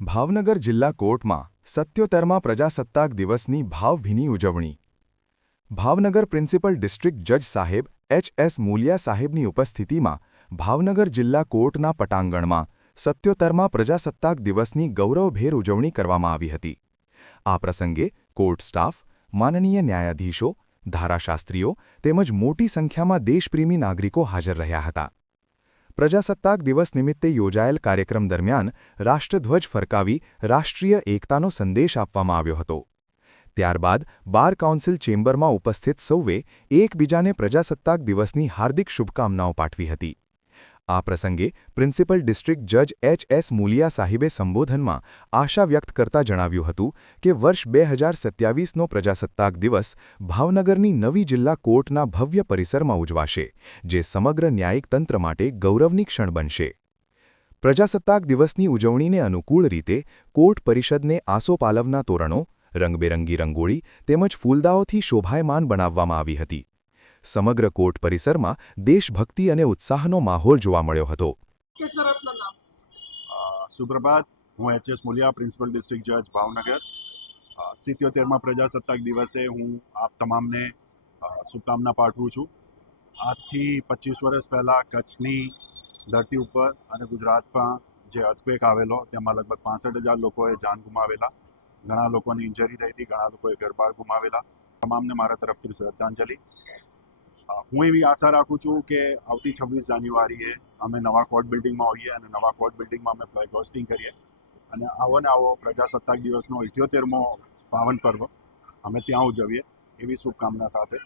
ભાવનગર જિલ્લા કોર્ટમાં 77મા પ્રજાસત્તાક દિવસની ભાવભીની ઉજવણી. ભાવનગર પ્રિન્સિપલ ડિસ્ટ્રિક્ટ જજ સાહેબ એચ.એસ. મૂલિયા સાહેબની ઉપસ્થિતિમાં ભાવનગર જિલ્લા કોર્ટના પટાંગણમાં 77મા પ્રજાસત્તાક દિવસની ગૌરવભેર ઉજવણી કરવામાં આવી હતી. આ પ્રસંગે કોર્ટ સ્ટાફ, માનનીય ન્યાયાધીશો, ધારાશાસ્ત્રીઓ તેમજ મોટી સંખ્યામાં દેશપ્રેમી નાગરિકો હાજર રહ્યા હતા. પ્રજાસત્તાક દિવસ નિમિત્તે યોજાયેલ કાર્યક્રમ દરમિયાન રાષ્ટ્રધ્વજ ફરકાવી રાષ્ટ્રીય એકતાનો સંદેશ આપવામાં આવ્યો હતો. ત્યારબાદ બાર કાઉન્સિલ ચેમ્બરમાં ઉપસ્થિત સૌએ એકબીજાને પ્રજાસત્તાક દિવસની હાર્દિક શુભકામનાઓ પાઠવી હતી. આ પ્રસંગે પ્રિન્સિપલ ડિસ્ટ્રિક્ટ જજ એચ.એસ. મૂલિયા સાહેબે સંબોધનમાં આશા વ્યક્ત કરતા જણાવ્યું હતું કે વર્ષ 2027નો પ્રજાસત્તાક દિવસ ભાવનગરની નવી જિલ્લા કોર્ટના ભવ્ય પરિસરમાં ઉજવાશે, જે સમગ્ર ન્યાયિક તંત્ર માટે ગૌરવની ક્ષણ બનશે. પ્રજાસત્તાક દિવસની ઉજવણીને અનુકૂળ રીતે કોર્ટ પરિષદને આસોપાલવના તોરણો, રંગબેરંગી રંગોળી તેમજ ફૂલદાઓથી શોભાયમાન બનાવવામાં આવી હતી. સમગ્ર કોર્ટ પરિસરમાં દેશભક્તિ અને ઉત્સાહનો માહોલ જોવા મળ્યો હતો. સુપ્રભાત. હું એચ.એસ. મૂલિયા, પ્રિન્સિપલ ડિસ્ટ્રિક્ટ જજ ભાવનગર. 77મા પ્રજાસત્તાક દિવસે હું આપ તમામને શુભકામના પાઠવું છું. આજથી 25 વર્ષ પહેલાં કચ્છની ધરતી ઉપર અને ગુજરાતમાં જે અર્થક્વેક આવેલો તેમાં લગભગ 65,000 લોકોએ જાન ગુમાવેલા, ઘણા લોકોની ઇન્જરી થઈ હતી, ઘણા લોકોએ ઘરબાર ગુમાવેલા. તમામને મારા તરફથી શ્રદ્ધાંજલિ. હું એવી આશા રાખું છું કે આવતી 26 જાન્યુઆરીએ અમે નવા કોર્ટ બિલ્ડિંગમાં હોઈએ અને નવા કોર્ટ બિલ્ડિંગમાં અમે ફ્લેગ હોસ્ટિંગ કરીએ અને આવો ને આવો પ્રજાસત્તાક દિવસનો 78મો પાવન પર્વ અમે ત્યાં ઉજવીએ એવી શુભકામના સાથે